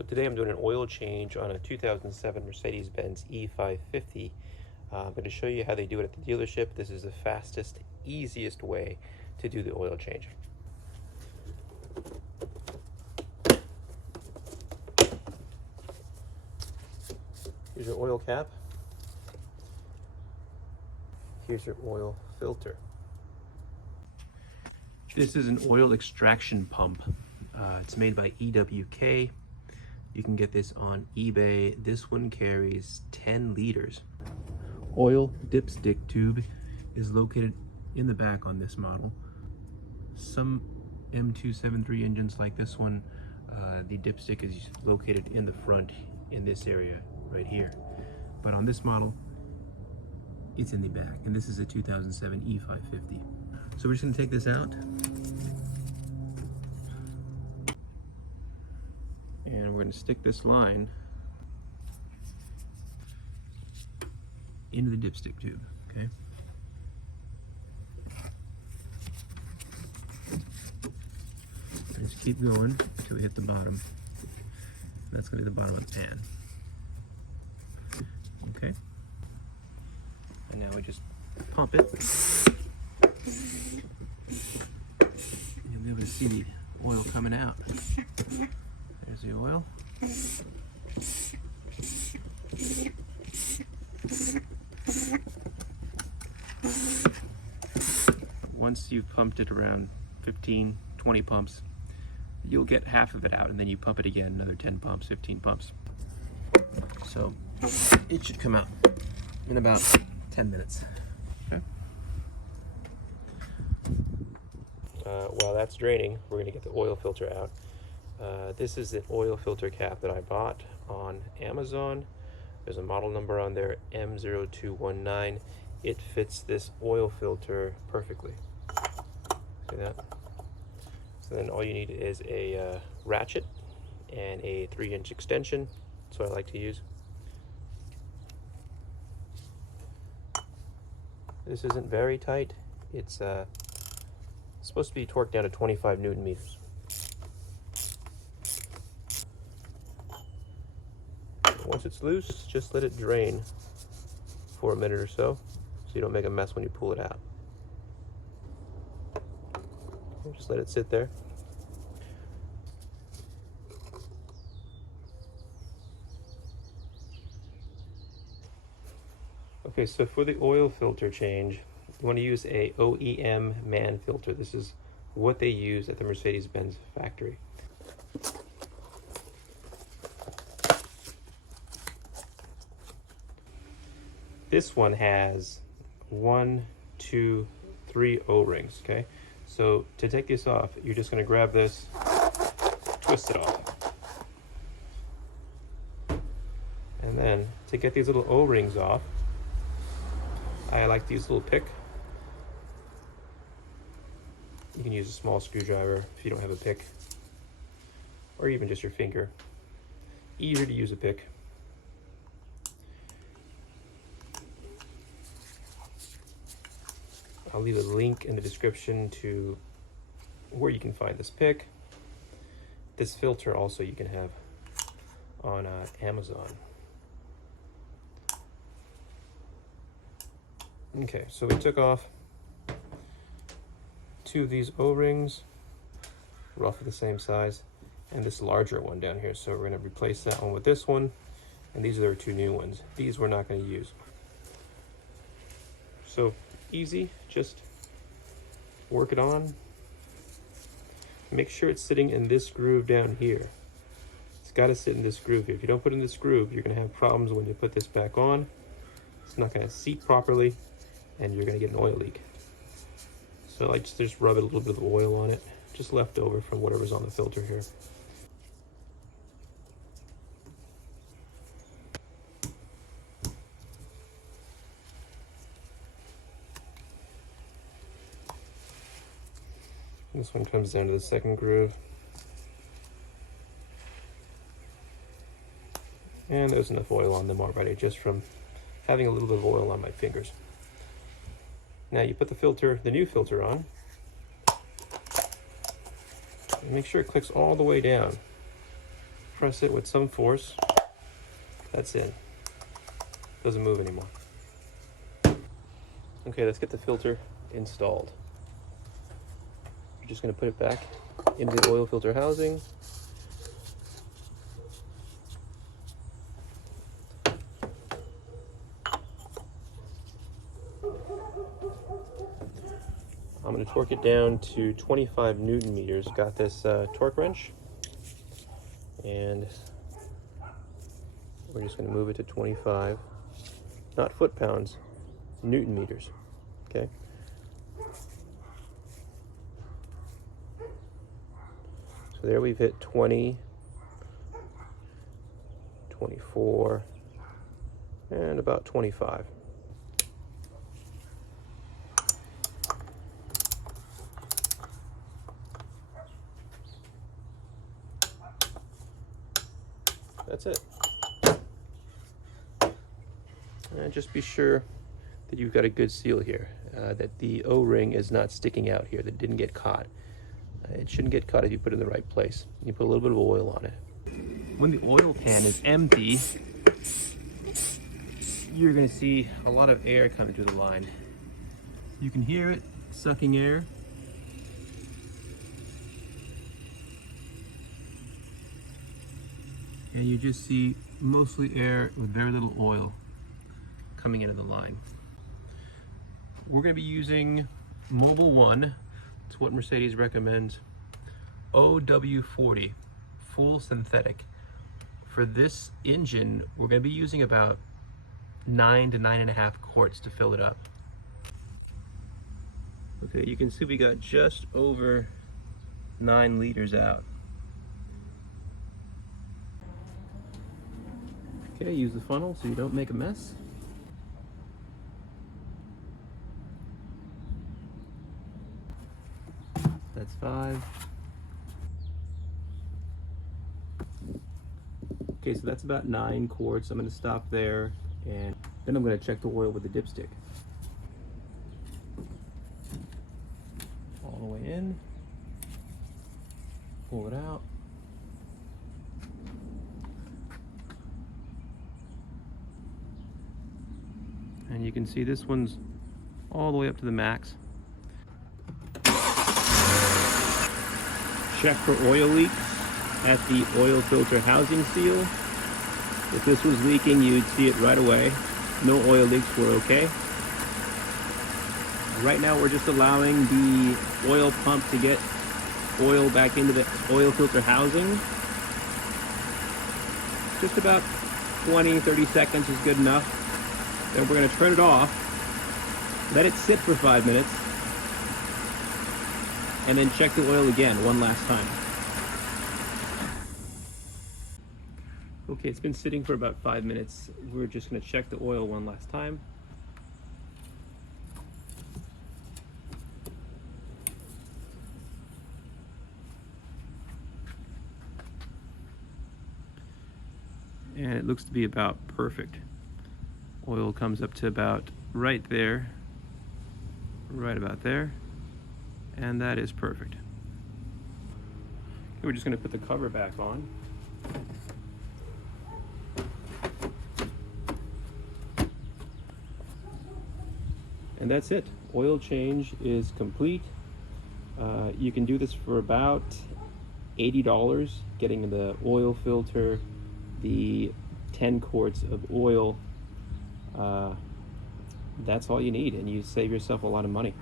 So today I'm doing an oil change on a 2007 Mercedes-Benz E550. I'm going to show you how they do it at the dealership. This is the fastest, easiest way to do the oil change. Here's your oil cap. Here's your oil filter. This is an oil extraction pump. It's made by EWK. You can get this on eBay. This one carries 10 liters. Oil dipstick tube is located in the back on this model. Some M273 engines like this one, the dipstick is located in the front in this area right here. But on this model, it's in the back, and this is a 2007 E550. So we're just gonna take this out. And we're going to stick this line into the dipstick tube, okay? And just keep going until we hit the bottom. That's going to be the bottom of the pan. Okay? And now we just pump it. You'll be able to see the oil coming out. There's the oil. Once you've pumped it around 15, 20 pumps, you'll get half of it out, and then you pump it again, another 10 pumps, 15 pumps. So it should come out in about 10 minutes. Okay. While that's draining, we're going to get the oil filter out. This is the oil filter cap that I bought on Amazon. There's a model number on there, M0219. It fits this oil filter perfectly. See that? So then all you need is a ratchet and a 3-inch extension. That's what I like to use. This isn't very tight. It's supposed to be torqued down to 25 Newton meters. Once it's loose, just let it drain for a minute or so you don't make a mess when you pull it out. Just let it sit there. Okay, so for the oil filter change, you want to use a OEM man filter. This is what they use at the Mercedes-Benz factory. This one has 1, 2, 3 O-rings, okay? So to take this off, you're just gonna grab this, twist it off. And then to get these little O-rings off, I like to use a little pick. You can use a small screwdriver if you don't have a pick, or even just your finger. Easier to use a pick. I'll leave a link in the description to where you can find this pick. This filter also you can have on Amazon. Okay, so we took off 2 of these O-rings, roughly the same size, and this larger one down here. So we're going to replace that one with this one, and these are our 2 new ones. These we're not going to use. So easy, just work it on. Make sure it's sitting in this groove down here. It's got to sit in this groove here. If you don't put it in this groove, you're going to have problems when you put this back on. It's not going to seat properly, and you're going to get an oil leak. So I just rub a little bit of oil on it, just left over from whatever's on the filter here. This one comes down to the second groove. And there's enough oil on them already, just from having a little bit of oil on my fingers. Now you put the filter, the new filter on, and make sure it clicks all the way down. press it with some force. That's it. Doesn't move anymore. Okay, let's get the filter installed. You're just going to put it back into the oil filter housing. I'm going to torque it down to 25 Newton meters. Got this torque wrench, and we're just going to move it to 25, not foot-pounds, Newton meters. Okay. So there we've hit 20, 24, and about 25. That's it. And just be sure that you've got a good seal here, that the O-ring is not sticking out here, that it didn't get caught. It shouldn't get caught if you put it in the right place. You put a little bit of oil on it. When the oil pan is empty, you're going to see a lot of air coming through the line. You can hear it sucking air. And you just see mostly air with very little oil coming into the line. We're going to be using Mobil 1. It's what Mercedes recommends. W211 full synthetic. For this engine, we're going to be using about 9 to 9.5 quarts to fill it up. Okay, you can see we got just over 9 liters out. Okay, use the funnel so you don't make a mess. That's 5. Okay, so that's about 9 quarts. I'm going to stop there, and then I'm going to check the oil with the dipstick. All the way in. Pull it out. And you can see this one's all the way up to the max. Check for oil leaks at the oil filter housing seal. If this was leaking, you'd see it right away. No oil leaks were okay. Right now we're just allowing the oil pump to get oil back into the oil filter housing. Just about 20-30 seconds is good enough. Then we're going to turn it off, let it sit for 5 minutes, and then check the oil again one last time. Okay, it's been sitting for about 5 minutes. We're just going to check the oil one last time. And it looks to be about perfect. Oil comes up to about right there, right about there, and that is perfect. We're just going to put the cover back on. And that's it. Oil change is complete. You can do this for about $80, getting the oil filter, the 10 quarts of oil. That's all you need, and you save yourself a lot of money.